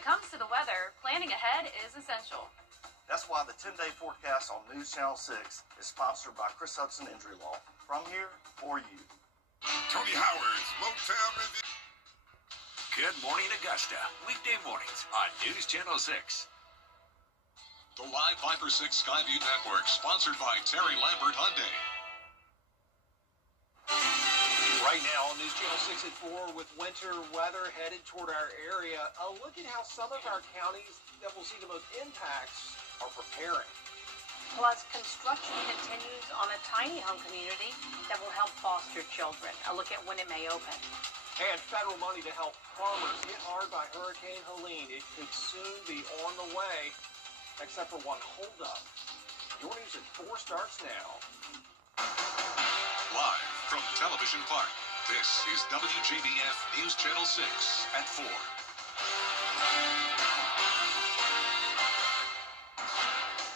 it comes to the weather, planning ahead is essential. That's why the 10-day forecast on News Channel 6 is sponsored by Chris Hudson Injury Law. From here, for you. Tony Howard's Motown Review. Good morning, Augusta. Weekday mornings on News Channel 6. The Live 5 for 6 Skyview Network, sponsored by Terry Lambert Hyundai. Right now on News Channel 6 at 4 with winter weather headed toward our area. A look at how some of our counties that will see the most impacts are preparing. Plus, construction continues on a tiny home community that will help foster children. A look at when it may open. And federal money to help farmers hit hard by Hurricane Helene. It could soon be on the way, except for one holdup. Your news at 4 starts now. Live from Television Park, this is WJBF News Channel 6 at 4.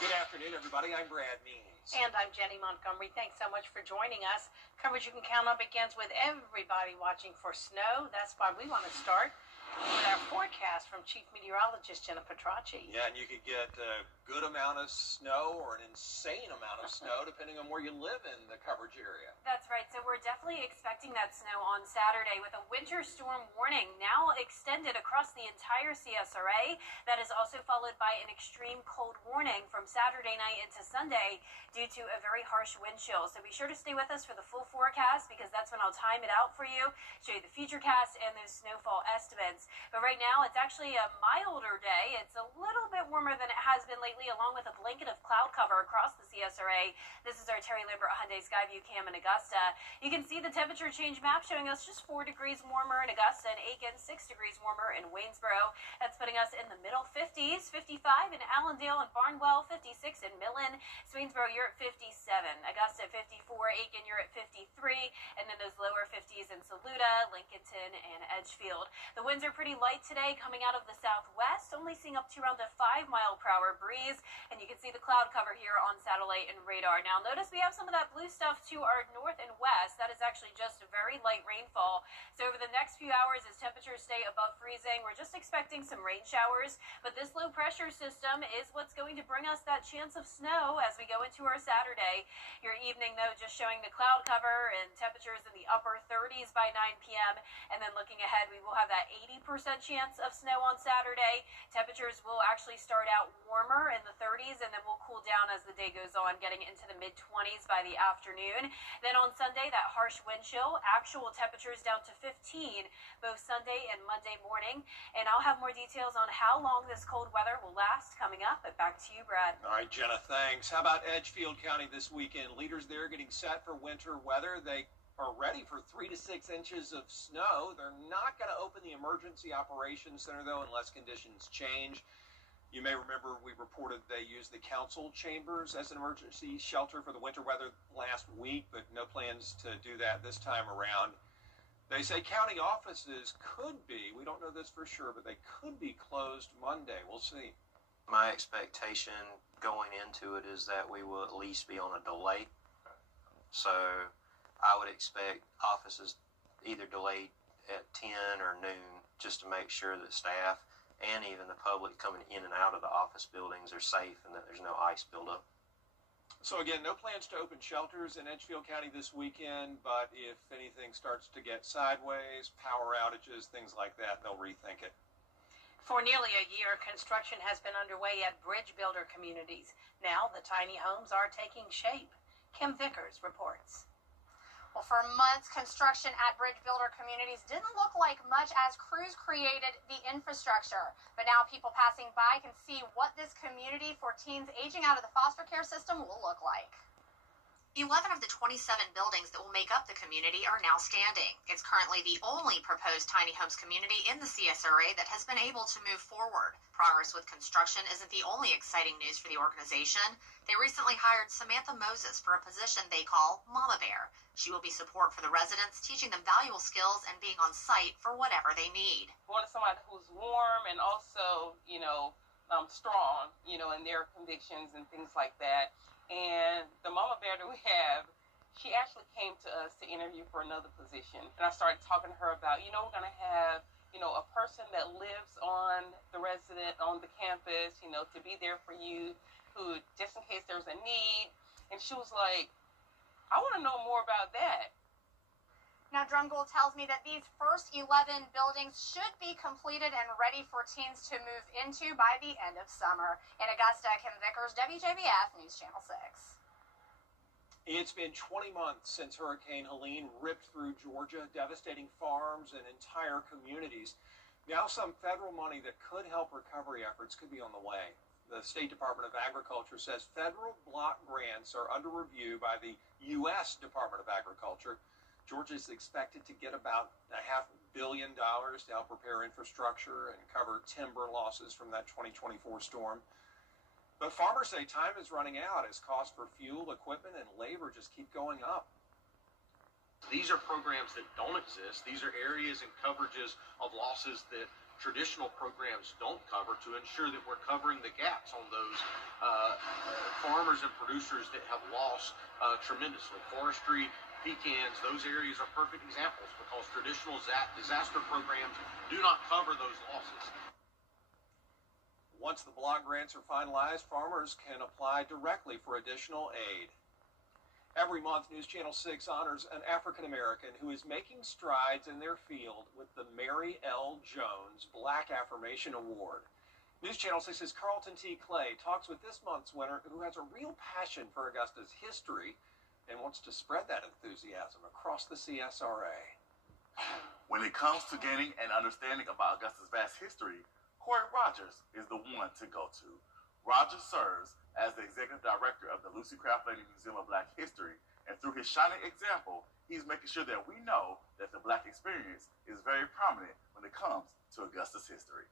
Good afternoon, everybody. I'm Brad Means. And I'm Jenny Montgomery. Thanks so much for joining us. Coverage you can count on begins with everybody watching for snow. That's why we want to start with our forecast from Chief Meteorologist Jenna Petracci. Yeah, and you could get a good amount of snow or an insane amount of snow depending on where you live in the coverage area. That's right. So we're definitely expecting that snow on Saturday with a winter storm warning now extended across the entire CSRA. That is also followed by an extreme cold warning from Saturday night into Sunday due to a very harsh wind chill. So be sure to stay with us for the full forecast because that's when I'll time it out for you, show you the futurecast and those snowfall estimates. But right now, it's actually a milder day. It's a little bit warmer than it has been lately, along with a blanket of cloud cover across the CSRA. This is our Terry Lambert Hyundai Skyview cam in Augusta. You can see the temperature change map showing us just 4 degrees warmer in Augusta and Aiken, 6 degrees warmer in Waynesboro. That's putting us in the middle 50s, 55 in Allendale and Barnwell, 56 in Millen. Swainsboro, you're at 57. Augusta at 54. Aiken, you're at 53. And then those lower 50s in Saluda, Lincolnton, and Edgefield. The winds are pretty light today coming out of the southwest, only seeing up to around a 5-mile-per-hour breeze, and you can see the cloud cover here on satellite and radar. Now notice we have some of that blue stuff to our north and west. That is actually just very light rainfall. So over the next few hours as temperatures stay above freezing, we're just expecting some rain showers, but this low pressure system is what's going to bring us that chance of snow as we go into our Saturday. Your evening though just showing the cloud cover and temperatures in the upper 30s by 9 p.m. and then looking ahead we will have that 80% chance of snow on Saturday. Temperatures will actually start out warmer in the 30s and then will cool down as the day goes on, getting into the mid-20s by the afternoon. Then on Sunday, that harsh wind chill, actual temperatures down to 15 both Sunday and Monday morning. And I'll have more details on how long this cold weather will last coming up. But back to you, Brad. All right, Jenna, thanks. How about Edgefield County this weekend? Leaders there getting set for winter weather. They are ready for 3 to 6 inches of snow. They're not going to open the Emergency Operations Center, though, unless conditions change. You may remember we reported they used the council chambers as an emergency shelter for the winter weather last week, but no plans to do that this time around. They say county offices could be, we don't know this for sure, but they could be closed Monday. We'll see. My expectation going into it is that we will at least be on a delay. So I would expect offices either delayed at 10 or noon just to make sure that staff and even the public coming in and out of the office buildings are safe and that there's no ice buildup. So again, no plans to open shelters in Edgefield County this weekend, but if anything starts to get sideways, power outages, things like that, they'll rethink it. For nearly a year, construction has been underway at bridge builder communities. Now the tiny homes are taking shape. Kim Vickers reports. Well, for months, construction at bridge builder communities didn't look like much as crews created the infrastructure. But now people passing by can see what this community for teens aging out of the foster care system will look like. 11 of the 27 buildings that will make up the community are now standing. It's currently the only proposed tiny homes community in the CSRA that has been able to move forward. Progress with construction isn't the only exciting news for the organization. They recently hired Samantha Moses for a position they call Mama Bear. She will be support for the residents, teaching them valuable skills and being on site for whatever they need. We wanted somebody who's warm and also, strong, in their convictions and things like that. And the Mama Bear that we have, she actually came to us to interview for another position. And I started talking to her about, we're going to have, a person that lives on the campus, to be there for you, who, just in case there's a need. And she was like, I want to know more about that. Now, Drumgold tells me that these first 11 buildings should be completed and ready for teens to move into by the end of summer. In Augusta, Kim Vickers, WJBF News Channel 6. It's been 20 months since Hurricane Helene ripped through Georgia, devastating farms and entire communities. Now some federal money that could help recovery efforts could be on the way. The State Department of Agriculture says federal block grants are under review by the U.S. Department of Agriculture. Georgia is expected to get about $500 million to help repair infrastructure and cover timber losses from that 2024 storm. But farmers say time is running out as costs for fuel, equipment, and labor just keep going up. These are programs that don't exist. These are areas and coverages of losses that traditional programs don't cover, to ensure that we're covering the gaps on those farmers and producers that have lost tremendously. Forestry, pecans, those areas are perfect examples because traditional disaster programs do not cover those losses. Once the block grants are finalized, farmers can apply directly for additional aid. Every month, News Channel 6 honors an African American who is making strides in their field with the Mary L. Jones Black Affirmation Award. News Channel 6's Carlton T. Clay talks with this month's winner, who has a real passion for Augusta's history and wants to spread that enthusiasm across the CSRA. When it comes to gaining an understanding about Augusta's vast history, Corey Rogers is the one to go to. Rogers serves as the executive director of the Lucy Craft Lady Museum of Black History, and through his shining example, he's making sure that we know that the Black experience is very prominent when it comes to Augusta's history.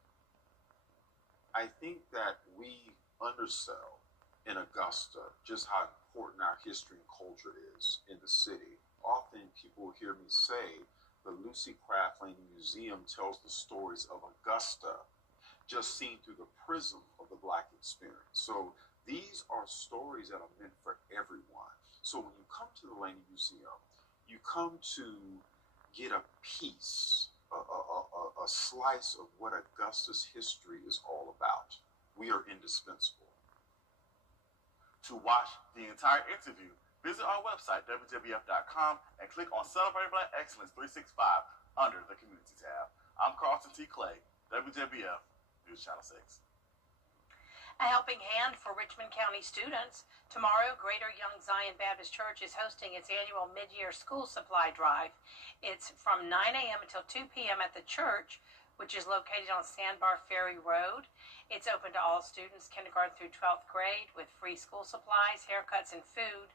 I think that we undersell in Augusta just how important our history and culture is in the city. Often people hear me say the Lucy Craft Lane Museum tells the stories of Augusta just seen through the prism of the Black experience. So these are stories that are meant for everyone. So when you come to the Laney Museum, you come to get a piece, a slice of what Augusta's history is all about. We are indispensable. To watch the entire interview, visit our website, WJBF.com, and click on Celebrate Black Excellence 365 under the Community tab. I'm Carlton T. Clay, WJBF News Channel 6. A helping hand for Richmond County students. Tomorrow, Greater Young Zion Baptist Church is hosting its annual mid-year school supply drive. It's from 9 a.m. until 2 p.m. at the church, which is located on Sandbar Ferry Road. It's open to all students, kindergarten through 12th grade, with free school supplies, haircuts, and food.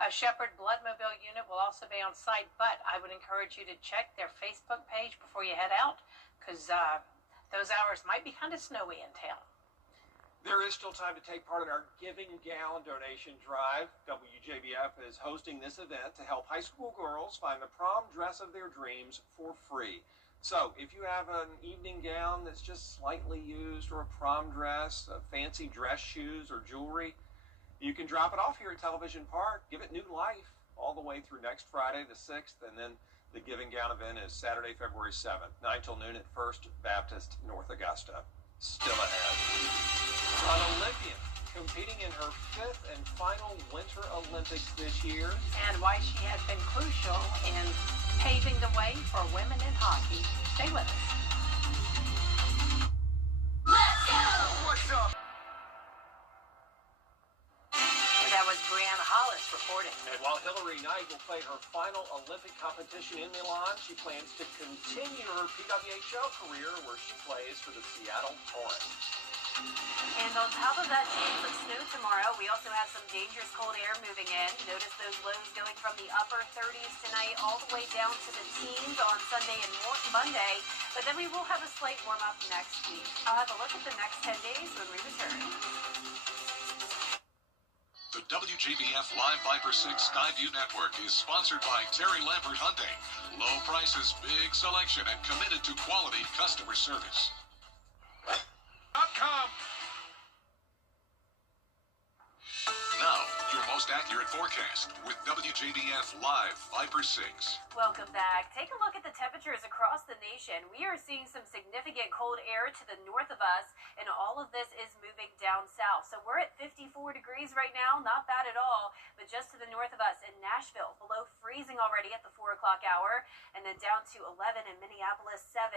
A Shepherd Bloodmobile unit will also be on site, but I would encourage you to check their Facebook page before you head out, because those hours might be kind of snowy in town. There is still time to take part in our Giving Gown donation drive. WJBF is hosting this event to help high school girls find the prom dress of their dreams for free. So if you have an evening gown that's just slightly used, or a prom dress, fancy dress shoes, or jewelry, you can drop it off here at Television Park, give it new life all the way through next Friday the 6th, and then the Giving Gown event is Saturday, February 7th, 9 till noon at First Baptist, North Augusta. Still ahead. An Olympian competing in her 5th and final Winter Olympics this year. And why she has been crucial in paving the way for women in hockey. Stay with us. Let's go! What's up? That was Brianna Hollis reporting. And while Hillary Knight will play her final Olympic competition in Milan, she plans to continue her PWA show career, where she plays for the Seattle Torrent. And on top of that chance of snow tomorrow, we also have some dangerous cold air moving in. Notice those lows going from the upper 30s tonight all the way down to the teens on Sunday and Monday. But then we will have a slight warm-up next week. I'll have a look at the next 10 days when we return. The WJBF Live Viper 6 Skyview Network is sponsored by Terry Lambert Hyundai. Low prices, big selection, and committed to quality customer service. Now, your most accurate accurate forecast with WJBF Live Viper 6. Welcome back. Take a look at the temperatures across the nation. We are seeing some significant cold air to the north of us, and all of this is moving down south. So we're at 54 degrees right now, not bad at all, but just to the north of us in Nashville, below freezing already at the 4 o'clock hour, and then down to 11 in Minneapolis, 7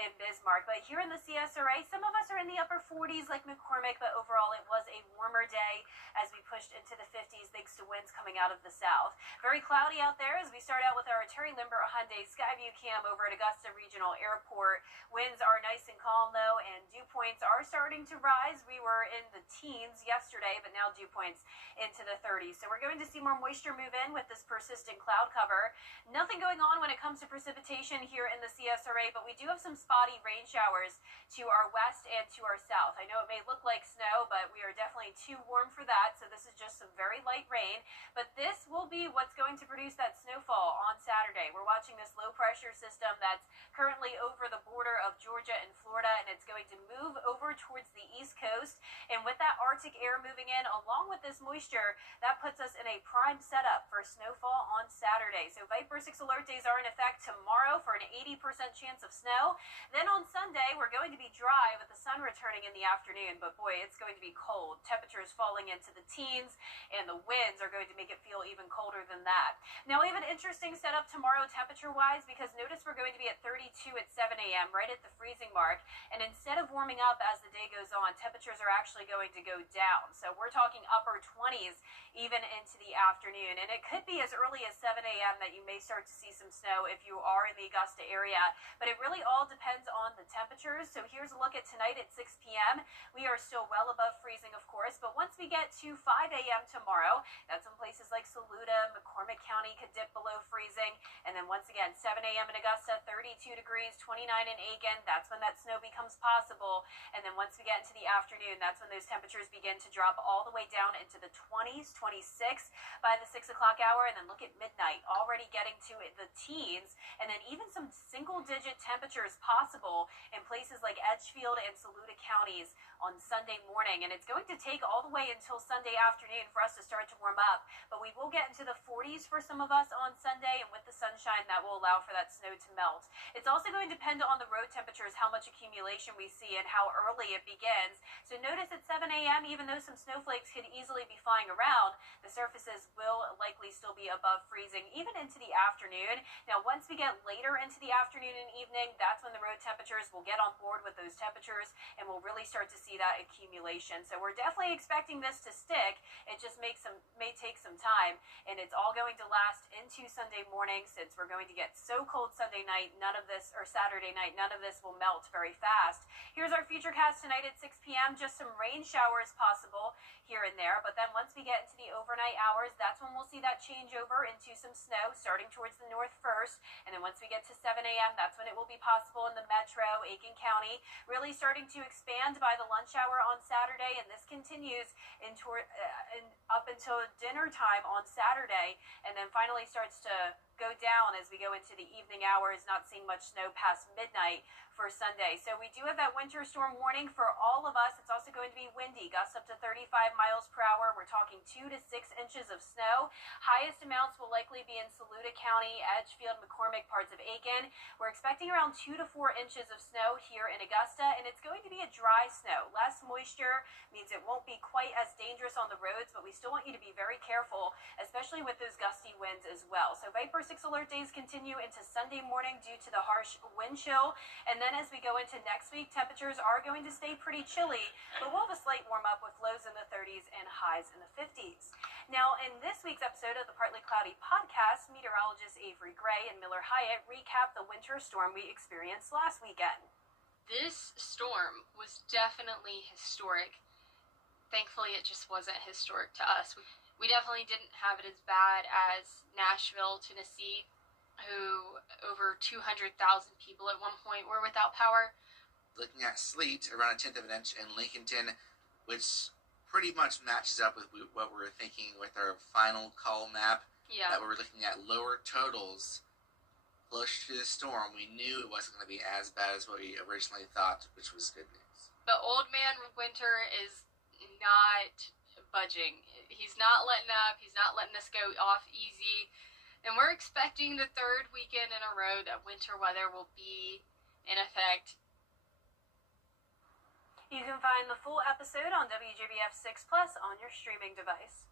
in Bismarck. But here in the CSRA, some of us are in the upper 40s like McCormick, but overall it was a warmer day as we pushed into the 50s thanks to winds coming out of the south. Very cloudy out there as we start out with our Terry Limber Hyundai Skyview cam over at Augusta Regional Airport. Winds are nice and calm though, and dew points are starting to rise. We were in the teens yesterday, but now dew points into the 30s. So we're going to see more moisture move in with this persistent cloud cover. Nothing going on when it comes to precipitation here in the CSRA, but we do have some spotty rain showers to our west and to our south. I know it may look like snow, but we are definitely too warm for that, so this is just some very light rain. But this will be what's going to produce that snowfall on Saturday. We're watching this low pressure system that's currently over the border of Georgia and Florida, and it's going to move over towards the east coast. And with that Arctic air moving in along with this moisture, that puts us in a prime setup for snowfall on Saturday. So Viper 6 alert days are in effect tomorrow for an 80% chance of snow. Then on Sunday, we're going to be dry with the sun returning in the afternoon, but boy, it's going to be cold. Temperatures falling into the teens, and the winds are going to make it feel even colder than that. Now, we have an interesting setup tomorrow temperature-wise, because notice we're going to be at 32 at 7 a.m., right at the freezing mark, and instead of warming up as the day goes on, temperatures are actually going to go down. So we're talking upper 20s even into the afternoon, and it could be as early as 7 a.m. that you may start to see some snow if you are in the Augusta area, but it really all depends on the temperatures. So here's a look at tonight at 6 p.m. We are still well above freezing, of course, but once we get to 5 a.m. tomorrow, that's when places like Saluda, McCormick County could dip below freezing, and then once again, 7 a.m. in Augusta, 32 degrees, 29 in Aiken, that's when that snow becomes possible, and then once we get into the afternoon, that's when those temperatures begin to drop all the way down into the 20s, 26 by the 6 o'clock hour, and then look at midnight, already getting to the teens, and then even some single-digit temperatures possible in places like Edgefield and Saluda counties on Sunday morning, and it's going to take all the way until Sunday afternoon for us to start to warm up, but we will get into the 40s for some of us on Sunday, and with the sunshine, that will allow for that snow to melt. It's also going to depend on the road temperatures, how much accumulation we see, and how early it begins. So notice at 7 a.m., even though some snowflakes could easily be flying around, the surfaces will likely still be above freezing, even into the afternoon. Now, once we get later into the afternoon and evening, that's when the road temperatures will get on board with those temperatures, and we'll really start to see that accumulation. So we're definitely expecting this to stick. It just may take some time, and it's all going to last into Sunday morning, since we're going to get so cold Sunday night, or Saturday night, none of this will melt very fast. Here's our futurecast tonight at 6 p.m. Just some rain showers possible here and there, but then once we get into the overnight hours, that's when we'll see that change over into some snow starting towards the north first, and then once we get to 7 a.m., that's when it will be possible in the metro, Aiken County, really starting to expand by the lunch hour on Saturday, and this continues up until dinner time on Saturday, and then finally starts to go down as we go into the evening hours, not seeing much snow past midnight for Sunday. So we do have that winter storm warning for all of us. It's also going to be windy, gusts up to 35 miles per hour. We're talking 2 to 6 inches of snow. Highest amounts will likely be in Saluda County, Edgefield, McCormick, parts of Aiken. We're expecting around 2 to 4 inches of snow here in Augusta, and it's going to be a dry snow. Less moisture means it won't be quite as dangerous on the roads, but we still want you to be very careful, especially with those gusty winds as well. So Viper 6 alert days continue into Sunday morning due to the harsh wind chill, and then as we go into next week, temperatures are going to stay pretty chilly, but we'll have a slight warm up with lows in the 30s and highs in the 50s. Now, in this week's episode of the Partly Cloudy podcast, meteorologists Avery Gray and Miller Hyatt recap the winter storm we experienced last weekend. This storm was definitely historic. Thankfully, it just wasn't historic to us. We definitely didn't have it as bad as Nashville, Tennessee, who over 200,000 people at one point were without power. Looking at sleet, around 1/10 of an inch in Lincolnton, which pretty much matches up with what we were thinking with our final call map. Yeah. That we were looking at lower totals closer to the storm. We knew it wasn't going to be as bad as what we originally thought, which was good news. But Old Man Winter is not budging. He's not letting up. He's not letting us go off easy. And we're expecting the third weekend in a row that winter weather will be in effect. You can find the full episode on WJBF 6 Plus on your streaming device.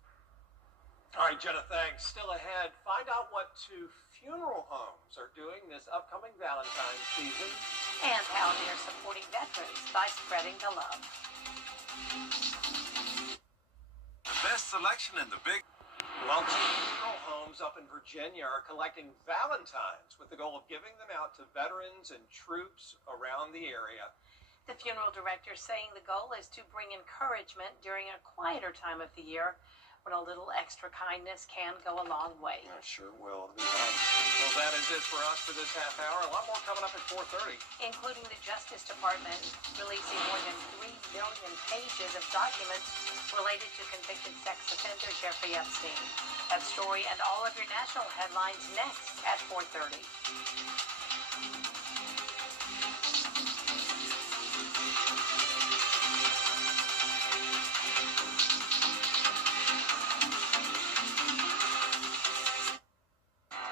All right, Jenna, thanks. Still ahead, find out what two funeral homes are doing this upcoming Valentine's season. And how they're supporting veterans by spreading the love. The best selection in the big... Well, two funeral homes up in Virginia are collecting Valentines with the goal of giving them out to veterans and troops around the area. The funeral director saying the goal is to bring encouragement during a quieter time of the year when a little extra kindness can go a long way. I sure will. It'll be nice. Well, that is it for us for this half hour. A lot more coming up at 4:30. Including the Justice Department releasing more than 3 million pages of documents related to convicted sex offender Jeffrey Epstein. That story and all of your national headlines next at 4:30.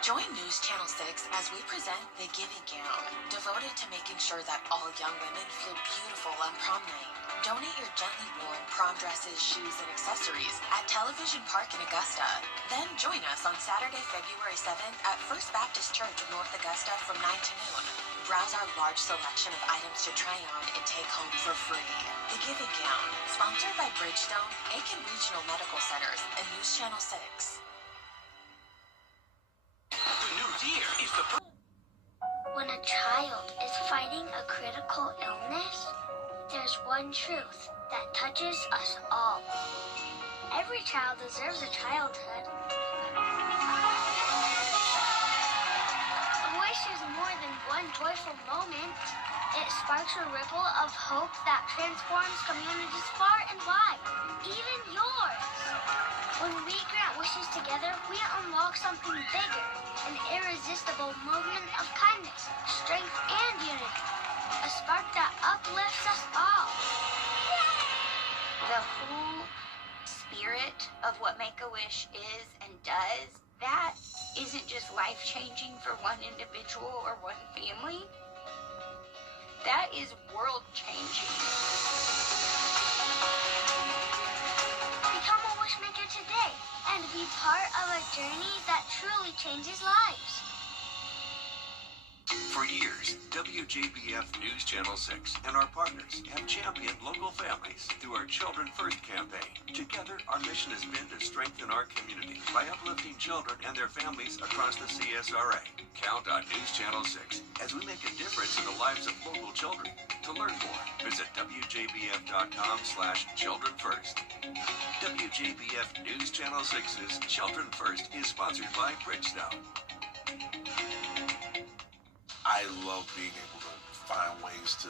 Join News Channel 6 as we present The Giving Gown, devoted to making sure that all young women feel beautiful on prom night. Donate your gently worn prom dresses, shoes, and accessories at Television Park in Augusta. Then join us on Saturday, February 7th at First Baptist Church in North Augusta from 9 to noon. Browse our large selection of items to try on and take home for free. The Giving Gown, sponsored by Bridgestone, Aiken Regional Medical Centers, and News Channel 6. The new year is the... When a child is fighting a critical illness, there's one truth that touches us all. Every child deserves a childhood. A wish is more than one joyful moment. It sparks a ripple of hope that transforms communities far and wide, even yours. When we grant wishes together, we unlock something bigger, an irresistible movement of kindness, strength, and unity. A spark that uplifts us all. The whole spirit of what Make-A-Wish is and does, that isn't just life-changing for one individual or one family. That is world-changing. Become a wishmaker today and be part of a journey that truly changes lives. For years, WJBF News Channel 6 and our partners have championed local families through our Children First campaign. Together, our mission has been to strengthen our community by uplifting children and their families across the CSRA. Count on News Channel 6 as we make a difference in the lives of local children. To learn more, visit WJBF.com/childrenfirst. WJBF News Channel 6's Children First is sponsored by Bridgestone. I love being able to find ways to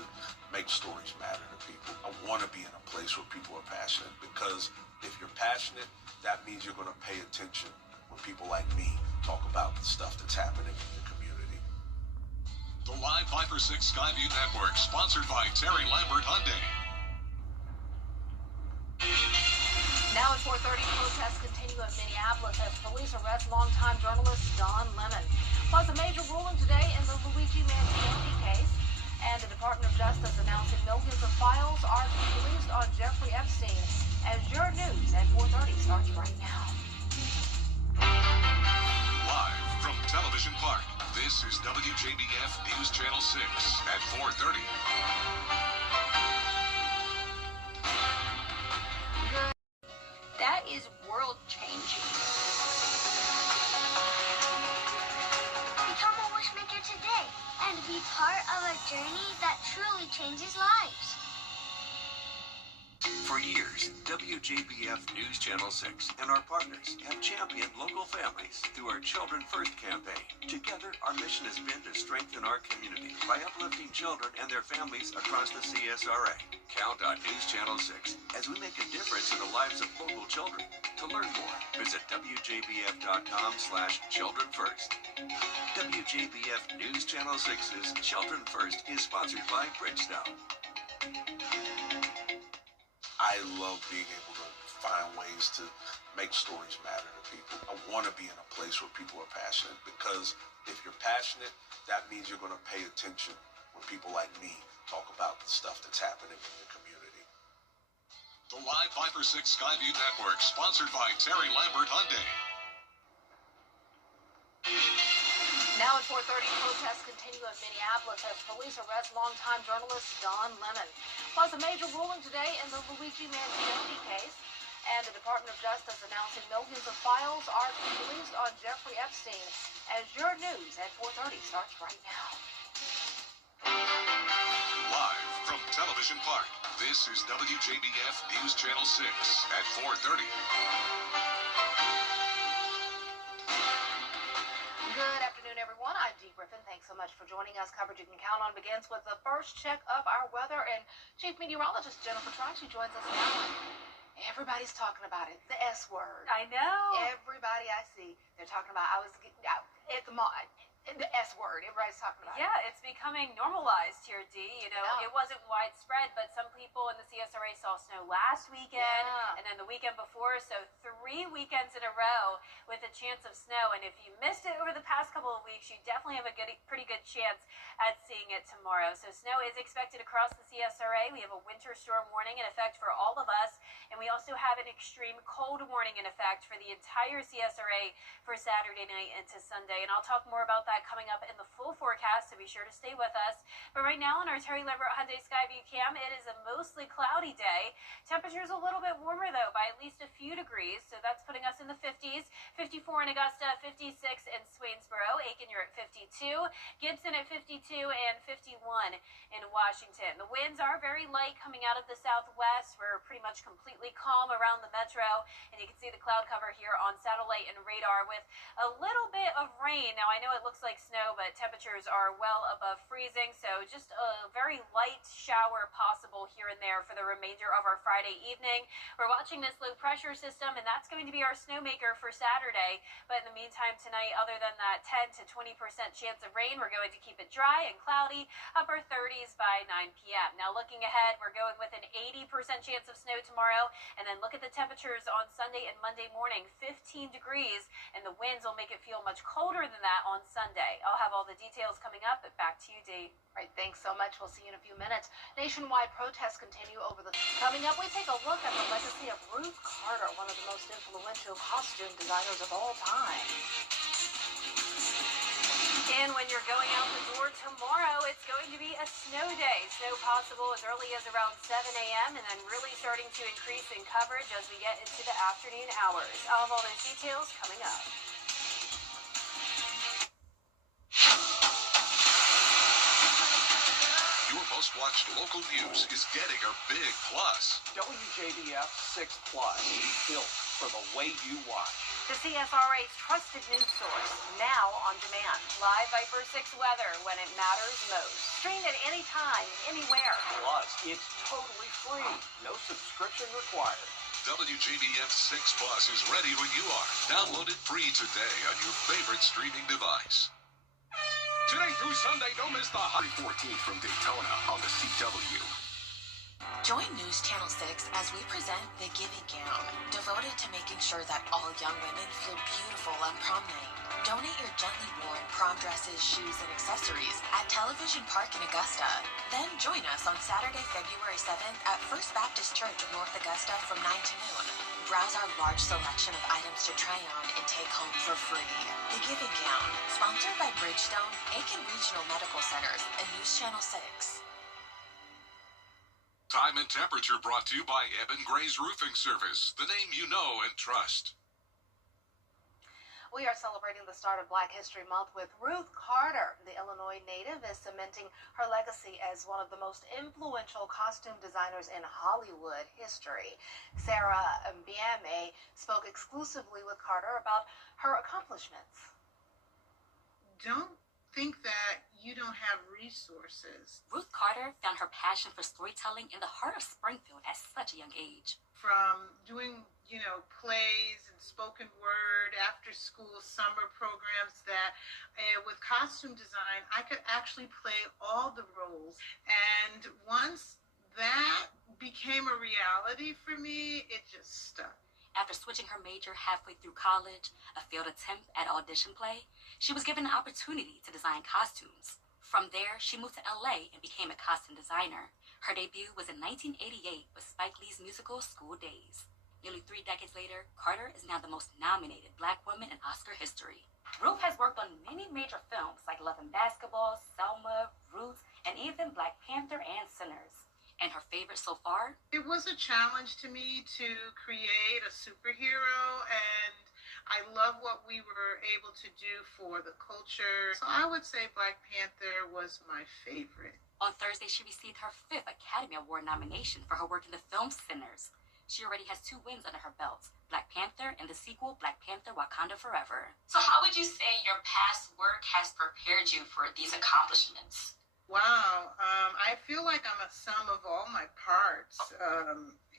make stories matter to people. I want to be in a place where people are passionate, because if you're passionate, that means you're going to pay attention when people like me talk about the stuff that's happening in your community. The Live 5/6 Skyview Network, sponsored by Terry Lambert Hyundai. Now at 4:30, protests continue in Minneapolis as police arrest longtime journalist Don Lemon. Plus, a major ruling today in the Luigi Mangione case, and the Department of Justice announcing millions of files are to be released on Jeffrey Epstein. As your news at 4:30 starts right now. Live from Television Park, this is WJBF News Channel 6 at 4:30. That is world-changing. Become a wishmaker today and be part of a journey that truly changes lives. For years, WJBF News Channel 6 and our partners have championed local families through our Children First campaign. Together, our mission has been to strengthen our community by uplifting children and their families across the CSRA. Count on News Channel 6 as we make a difference in the lives of local children. To learn more, visit WJBF.com/childrenfirst. WJBF News Channel 6's Children First is sponsored by Bridgestone. I love being able to find ways to make stories matter to people. I want to be in a place where people are passionate, because if you're passionate, that means you're going to pay attention when people like me talk about the stuff that's happening in the community. The Live Viper 6 Skyview Network, sponsored by Terry Lambert Hyundai. Now at 4:30, protests continue in Minneapolis as police arrest longtime journalist Don Lemon. Plus, a major ruling today in the Luigi Mangione case. And the Department of Justice announcing millions of files are released on Jeffrey Epstein. As your news at 4:30 starts right now. Live from Television Park, this is WJBF News Channel 6 at 4:30. Good afternoon, everyone. I'm Dee Griffin. Thanks so much for joining us. Coverage you can count on begins with the first check of our weather, and Chief Meteorologist Jennifer Trice joins us now. Everybody's talking about it, the S word. I know. Everybody I see, they're talking about. It's the S word. Everybody's talking about it. Yeah, it's becoming normalized here, Dee. You know, Yeah. it wasn't widespread, but some people in the CSRA saw snow last weekend Yeah. and then the weekend before. So 3 weekends in a row with a chance of snow. And if you missed it over the past couple of weeks, you definitely have a pretty good chance at seeing it tomorrow. So snow is expected across the CSRA. We have a winter storm warning in effect for all of us. And we also have an extreme cold warning in effect for the entire CSRA for Saturday night into Sunday. And I'll talk more about that coming up in the full forecast, so be sure to stay with us. But right now on our Terry Lambert Hyundai Skyview Cam, it is a mostly cloudy day. Temperatures a little bit warmer, though, by at least a few degrees. So that's putting us in the 50s. 54 in Augusta, 56 in Swainsboro. Aiken, you're at 52. Gibson at 52 and 51 in Washington. The winds are very light coming out of the southwest. We're pretty much completely calm around the metro. And you can see the cloud cover here on satellite and radar with a little bit of rain. Now, I know it looks like snow, but temperatures are well above freezing. So just a very light shower possible here and there for the remainder of our Friday evening. We're watching this low pressure system, and that's going to be our snowmaker for Saturday. But in the meantime tonight, other than that 10 to 20% chance of rain, we're going to keep it dry and cloudy, upper 30s by 9 p.m. Now looking ahead, we're going with an 80% chance of snow tomorrow. And then look at the temperatures on Sunday and Monday morning, 15 degrees, and the winds will make it feel much colder than that on Sunday. I'll have all the details coming up, but back to you, Dee. All right, thanks so much. We'll see you in a few minutes. Nationwide protests continue over the... Coming up, we take a look at the legacy of Ruth Carter, one of the most influential costume designers of all time. And when you're going out the door tomorrow, it's going to be a snow day. Snow possible as early as around 7 a.m. and then really starting to increase in coverage as we get into the afternoon hours. I'll have all those details coming up. Your most watched local news is getting a big plus. WJBF 6 Plus, built for the way you watch. The CSRA's trusted news source, now on demand. Live Viper 6 weather when it matters most. Streamed at any time, anywhere. Plus, it's totally free. No subscription required. WJBF 6 Plus is ready when you are. Download it free today on your favorite streaming device. Today through Sunday, don't miss the 14th from Daytona on the CW. Join News Channel 6 as we present The Giving Gown, devoted to making sure that all young women feel beautiful on prom night. Donate your gently worn prom dresses, shoes, and accessories at Television Park in Augusta. Then join us on Saturday, February 7th at First Baptist Church in North Augusta from 9 to noon. Browse our large selection of items to try on and take home for free. The Giving Gown, sponsored by Bridgestone, Aiken Regional Medical Centers, and News Channel 6. Time and temperature brought to you by Eben Gray's Roofing Service, the name you know and trust. We are celebrating the start of Black History Month with Ruth Carter. The Illinois native is cementing her legacy as one of the most influential costume designers in Hollywood history. Sarah Mbiame spoke exclusively with Carter about her accomplishments. Don't think that you don't have resources. Ruth Carter found her passion for storytelling in the heart of Springfield at such a young age. From doing, plays and spoken word, after school summer programs, that with costume design, I could actually play all the roles. And once that became a reality for me, it just stuck. After switching her major halfway through college, a failed attempt at audition play, she was given an opportunity to design costumes. From there, she moved to LA and became a costume designer. Her debut was in 1988 with Spike Lee's musical School Days. Nearly 3 decades later, Carter is now the most nominated Black woman in Oscar history. Ruth has worked on many major films like Love and Basketball, Selma, Roots, and even Black Panther and Sinners. And her favorite so far? It was a challenge to me to create a superhero, and I love what we were able to do for the culture. So I would say Black Panther was my favorite. On Thursday, she received her 5th Academy Award nomination for her work in the film Sinners. She already has 2 wins under her belt, Black Panther and the sequel Black Panther Wakanda Forever. So how would you say your past work has prepared you for these accomplishments? Wow, I feel like I'm a sum of all my parts.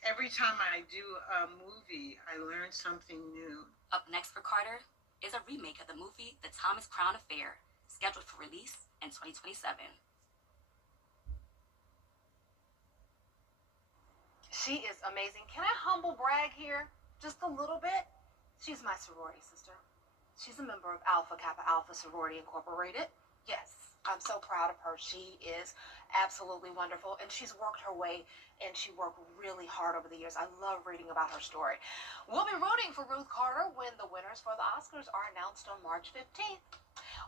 Every time I do a movie, I learn something new. Up next for Carter is a remake of the movie The Thomas Crown Affair, scheduled for release in 2027. She is amazing. Can I humble brag here just a little bit? She's my sorority sister. She's a member of Alpha Kappa Alpha Sorority Incorporated. Yes, I'm so proud of her. She is absolutely wonderful, and she's worked her way, and she worked really hard over the years. I love reading about her story. We'll be rooting for Ruth Carter when the winners for the Oscars are announced on March 15th.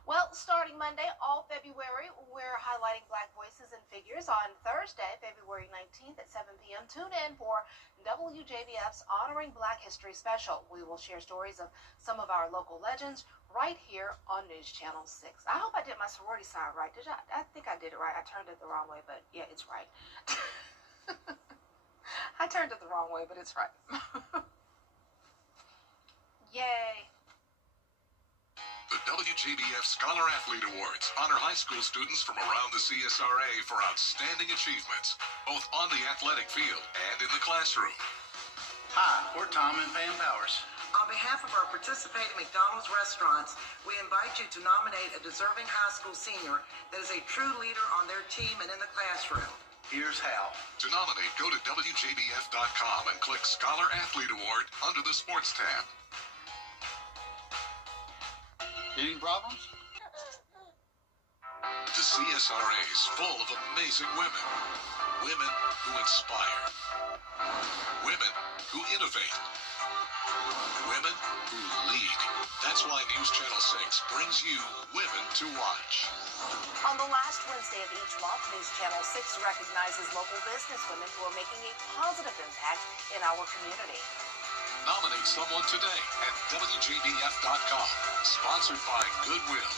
Well, starting Monday, all February, we're highlighting Black voices and figures. On Thursday, February 19th at 7 p.m., tune in for WJBF's Honoring Black History Special. We will share stories of some of our local legends right here on News Channel 6. I hope I did my sorority sign right. Did I think I did it right. I turned it the wrong way, but yeah, it's right. I turned it the wrong way, but it's right. Yay. The WJBF Scholar Athlete Awards honor high school students from around the CSRA for outstanding achievements, both on the athletic field and in the classroom. Hi, we're Tom and Pam Powers. On behalf of our participating McDonald's restaurants, we invite you to nominate a deserving high school senior that is a true leader on their team and in the classroom. Here's how. To nominate, go to WJBF.com and click Scholar Athlete Award under the Sports tab. Eating problems? The CSRA is full of amazing women. Women who inspire. Women who innovate. Women who lead. That's why News Channel 6 brings you Women to Watch. On the last Wednesday of each month, News Channel 6 recognizes local businesswomen who are making a positive impact in our community. Nominate someone today at WJBF.com. Sponsored by Goodwill.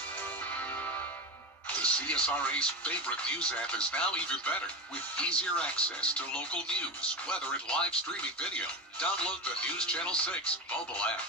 The CSRA's favorite news app is now even better with easier access to local news, weather, and live streaming video. Download the News Channel 6 mobile app.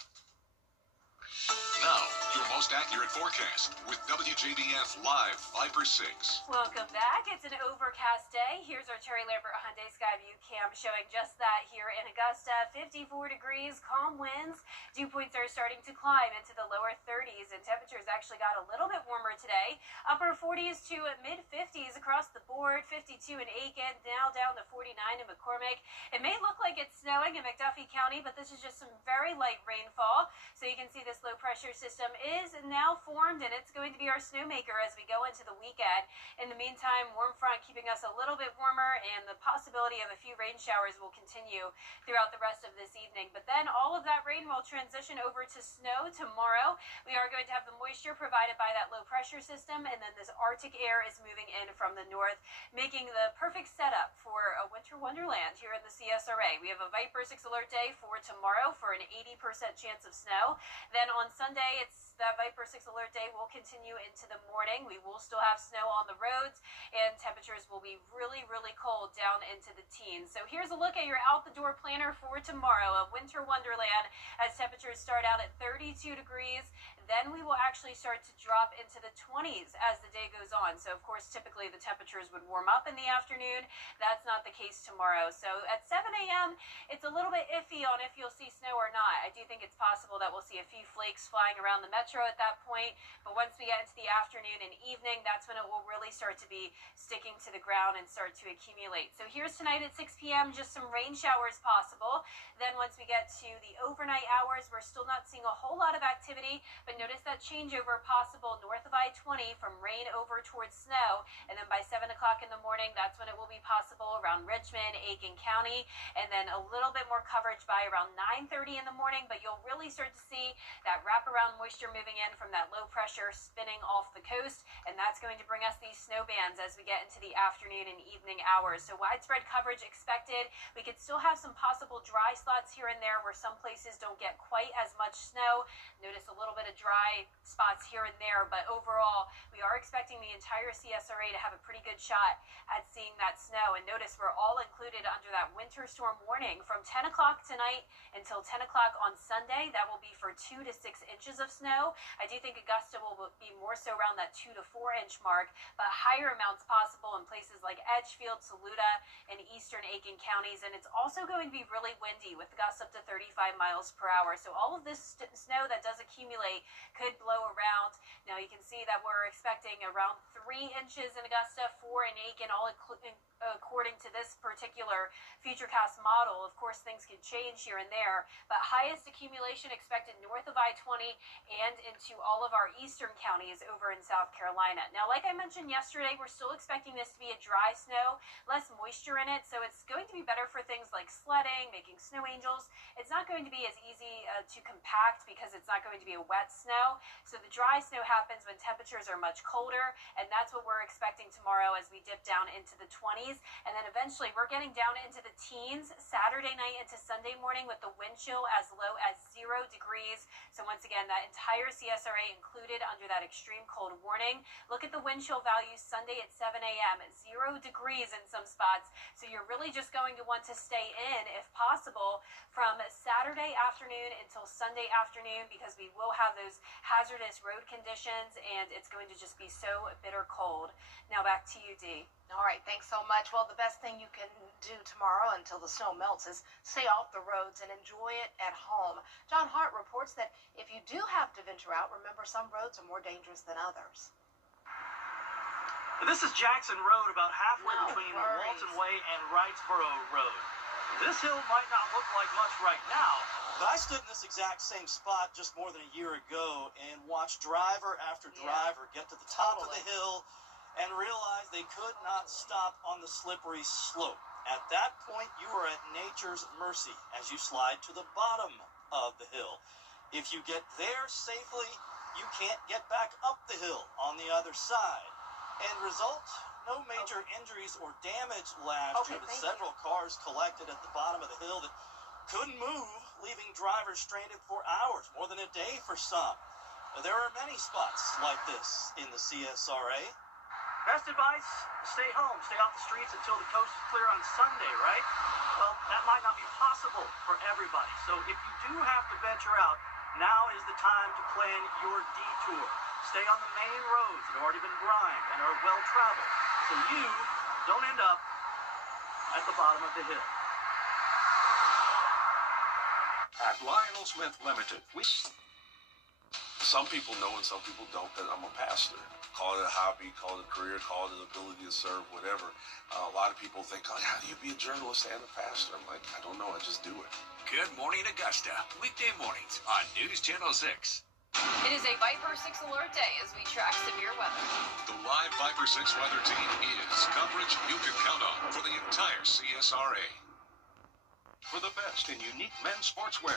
Now, your most accurate forecast with WJBF Live Viper 6. Welcome back. It's an overcast day. Here's our Terry Lambert Hyundai Skyview cam showing just that here in Augusta. 54 degrees, calm winds. Dew points are starting to climb into the lower 30s, and temperatures actually got a little bit warmer today. Upper 40s to mid 50s across the board. 52 in Aiken, now down to 49 in McCormick. It may look like it's snowing in McDuffie County, but this is just some very light rainfall. So you can see this low pressure system is now formed, and it's going to be our snowmaker as we go into the weekend. In the meantime, warm front keeping us a little bit warmer, and the possibility of a few rain showers will continue throughout the rest of this evening. But then all of that rain will transition over to snow tomorrow. We are going to have the moisture provided by that low pressure system, and then this Arctic air is moving in from the north, making the perfect setup for a winter wonderland here in the CSRA. We have a Viper 6 alert day for tomorrow for an 80% chance of snow. Then on Sunday, it's that Viper 6 alert day will continue into the morning. We will still have snow on the roads, and temperatures will be really, really cold down into the teens. So here's a look at your out-the-door planner for tomorrow, a winter wonderland, as temperatures start out at 32 degrees. Then we will actually start to drop into the 20s as the day goes on. So, of course, typically the temperatures would warm up in the afternoon. That's not the case tomorrow. So at 7 a.m., it's a little bit iffy on if you'll see snow or not. I do think it's possible that we'll see a few flakes flying around the metro at that point. But once we get into the afternoon and evening, that's when it will really start to be sticking to the ground and start to accumulate. So here's tonight at 6 p.m., just some rain showers possible. Then once we get to the overnight hours, we're still not seeing a whole lot of activity, but notice that changeover possible north of I-20 from rain over towards snow. And then by 7 o'clock in the morning, that's when it will be possible around Richmond, Aiken County, and then a little bit more coverage by around 9:30 in the morning, but you'll really start to see that wraparound moisture moving in from that low pressure spinning off the coast, and that's going to bring us these snow bands as we get into the afternoon and evening hours. So widespread coverage expected. We could still have some possible dry spots here and there where some places don't get quite as much snow. Notice a little bit of dry spots here and there, but overall, we are expecting the entire CSRA to have a pretty good shot at seeing that snow. And notice we're all included under that winter storm warning from 10 o'clock tonight until 10 o'clock on Sunday. That will be for 2 to 6 inches of snow. I do think Augusta will be more so around that 2 to 4 inch mark, but higher amounts possible in places like Edgefield, Saluda, and eastern Aiken counties. And it's also going to be really windy with gusts up to 35 miles per hour. So all of this snow that does accumulate could blow around. Now you can see that we're expecting around 3 inches in Augusta, 4 in Aiken, all according to this particular Futurecast model. Of course, things can change here and there, but highest accumulation expected north of I-20 and into all of our eastern counties over in South Carolina. Now, like I mentioned yesterday, we're still expecting this to be a dry snow, less moisture in it, so it's going to be better for things like sledding, making snow angels. It's not going to be as easy to compact because it's not going to be a wet snow. So the dry snow happens when temperatures are much colder, and that's what we're expecting tomorrow as we dip down into the 20s. And then eventually we're getting down into the teens Saturday night into Sunday morning with the wind chill as low as 0 degrees. So once again, that entire CSRA included under that extreme cold warning. Look at the wind chill values Sunday at 7 a.m. 0 degrees in some spots. So you're really just going to want to stay in, if possible, from Saturday afternoon until Sunday afternoon, because we will have those hazardous road conditions and it's going to just be so bitter cold. Now back to you, Dee. All right, thanks so much. Well, the best thing you can do tomorrow until the snow melts is stay off the roads and enjoy it at home. John Hart reports that if you do have to venture out, remember some roads are more dangerous than others. This is Jackson Road, about halfway between Walton Way and Wrightsboro Road. This hill might not look like much right now, but I stood in this exact same spot just more than a year ago and watched driver after driver get to the top of the hill and realize they could not stop on the slippery slope. At that point, you are at nature's mercy as you slide to the bottom of the hill. If you get there safely, you can't get back up the hill on the other side. End result, no major injuries or damage last year, but several cars collected at the bottom of the hill that couldn't move, leaving drivers stranded for hours, more than a day for some. There are many spots like this in the CSRA. Best advice, stay home, stay off the streets until the coast is clear on Sunday, right? Well, that might not be possible for everybody. So if you do have to venture out, now is the time to plan your detour. Stay on the main roads that have already been grimed and are well traveled, so you don't end up at the bottom of the hill. At Lionel Smith Limited, some people know and some people don't that I'm a pastor. Call it a hobby, call it a career, call it an ability to serve, whatever. A lot of people think, oh, how do you be a journalist and a pastor? I'm like, I don't know, I just do it. Good Morning Augusta, weekday mornings on News Channel 6. It is a Viper 6 alert day as we track severe weather. The live Viper 6 weather team is coverage you can count on for the entire CSRA. For the best in unique men's sportswear.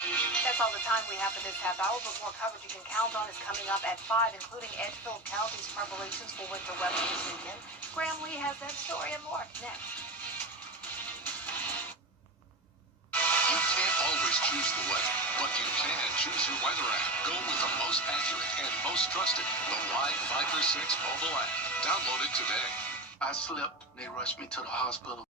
That's all the time we have for this half hour, but more coverage you can count on is coming up at 5, including Edgefield County's preparations for winter weather this weekend. Graham Lee has that story and more next. You can't always choose the weather, but you can choose your weather app. Go with the most accurate and most trusted, the Live Viper 6 mobile app. Download it today. I slipped. They rushed me to the hospital.